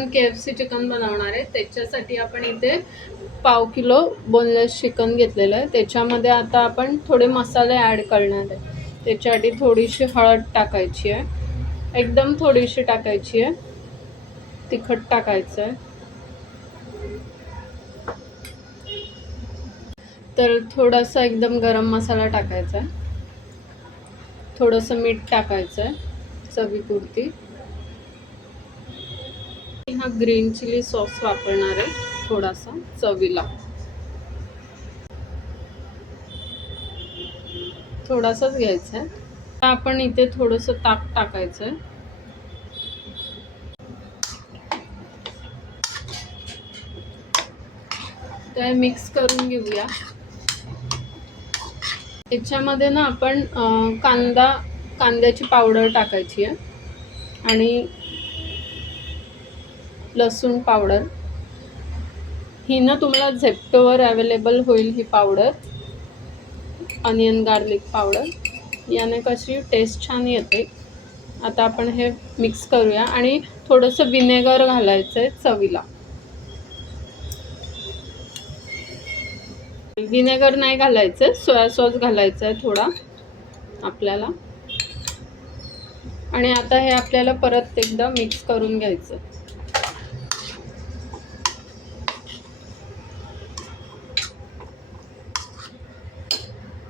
आपण KFC chicken बनवणार आहे. त्याच्यासाठी आपण इथे पाव किलो बोनलेस चिकन घेतलेलं आहे. त्याच्यामध्ये आता आपण थोडे मसाले ॲड करणार आहे. त्याच्यासाठी थोडीशी हळद टाकायची आहे, एकदम थोडीशी टाकायची आहे. तिखट टाकायचं आहे, तर थोडासा एकदम गरम मसाला टाकायचा आहे, थोडंसं मीठ टाकायचं आहे चवीपुरती. हा ग्रीन चिली सॉस वापरणार आहे थोडासा चवीला, थोडासाच घ्यायचा आहे. आपण इथे थोडंसं ताक टाकायचं आहे. ते मिक्स करून घेऊया. याच्यामध्ये ना आपण कांद्याची पावडर टाकायची आहे आणि लसूण पावडर. ही ना तुम्हाला झेप्टोवर अवेलेबल होईल ही पावडर, अनियन गार्लिक पावडर. याने कशी टेस्ट छान येते. आता आपण हे मिक्स करूया आणि थोडंसं विनेगर घालायचं आहे चवीला. विनेगर नाही घालायचं, सोया सॉस घालायचं आहे थोडा आपल्याला. आणि आता हे आपल्याला परत एकदा मिक्स करून घ्यायचं.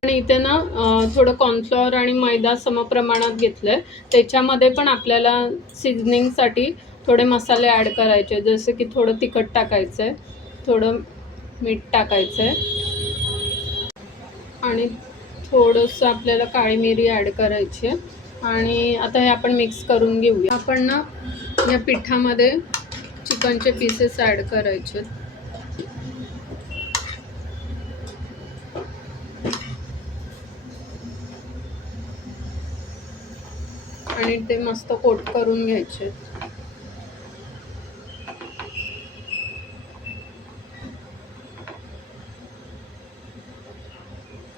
आणि इथे ना थोडं कॉर्नफ्लॉवर आणि मैदा समप्रमाणात घेतलंय. त्याच्यामध्ये पण आपल्याला सीझनिंगसाठी थोडे मसाले ॲड करायचे, जसे की थोडं तिखट टाकायचं आहे, थोडं मीठ टाकायचं आहे आणि थोडंसं आपल्याला काळी मिरी ॲड करायची आहे. आणि आता हे आपण मिक्स करून घेऊया. आपण ना या पिठामध्ये चिकनचे पीसेस ॲड करायचे आणि ते मस्त कोट करून घ्यायचे.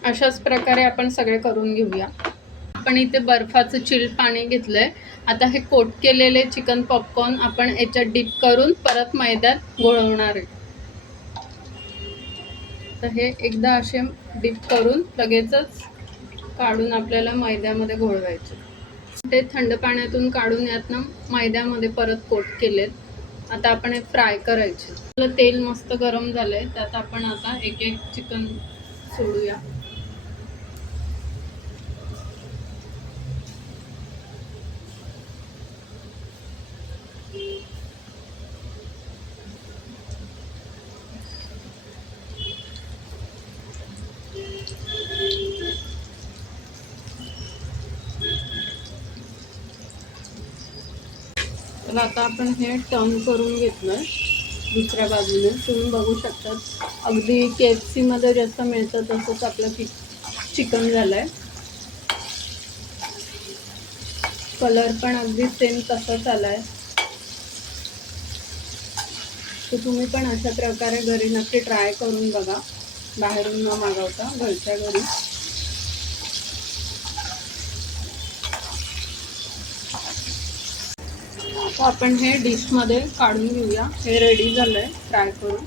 अशाच प्रकारे आपण सगळे करून घेऊया. आपण इथे बर्फाचं चिल्ड पाणी घेतलंय. आता हे कोट केलेले चिकन पॉपकॉर्न आपण याच्यात डिप करून परत मैद्यात घोळवणार आहे. तर हे एकदा असे डिप करून लगेचच काढून आपल्याला मैद्यामध्ये घोळवायचे. ते थंड पाण्यातून काढून यातनं मैद्यामध्ये परत कोट केलेत. आता आपण हे फ्राय करायचे. तेल मस्त गरम झालंय, त्यात आपण आता एक एक चिकन सोडूया. तर आता आपण हे टर्न करून घेतलंय दुसऱ्या बाजूने. तुम्ही बघू शकता अगदी KFC मध्ये जसं मिळतं तसंच आपलं चिकन झालंय. कलर पण अगदी सेम तसाच आलाय. तर तुम्ही पण अशा प्रकारे घरी नक्की ट्राय करून बघा, बाहेरून न मागवता घरच्या घरी. आपण हे डिशमध्ये काढून घेऊया. हे रेडी झालंय फ्राय करून.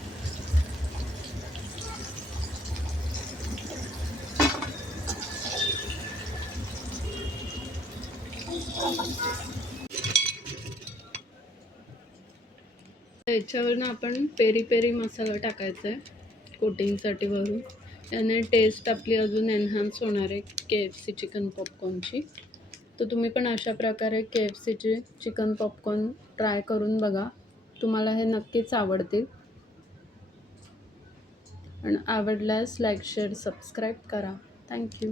याच्यावर ना आपण पेरी पेरी मसाला टाकायचा आहे कोटिंगसाठी वरून. याने टेस्ट आपली अजून एनहान्स होणार आहे KFC चिकन पॉपकॉर्नची. तर तुम्ही पण अशा प्रकारे KFCचे चिकन पॉपकॉर्न ट्राय करून बघा. तुम्हाला हे नक्कीच आवडतील. आणि आवडल्यास लाईक शेअर सबस्क्राईब करा. थँक्यू.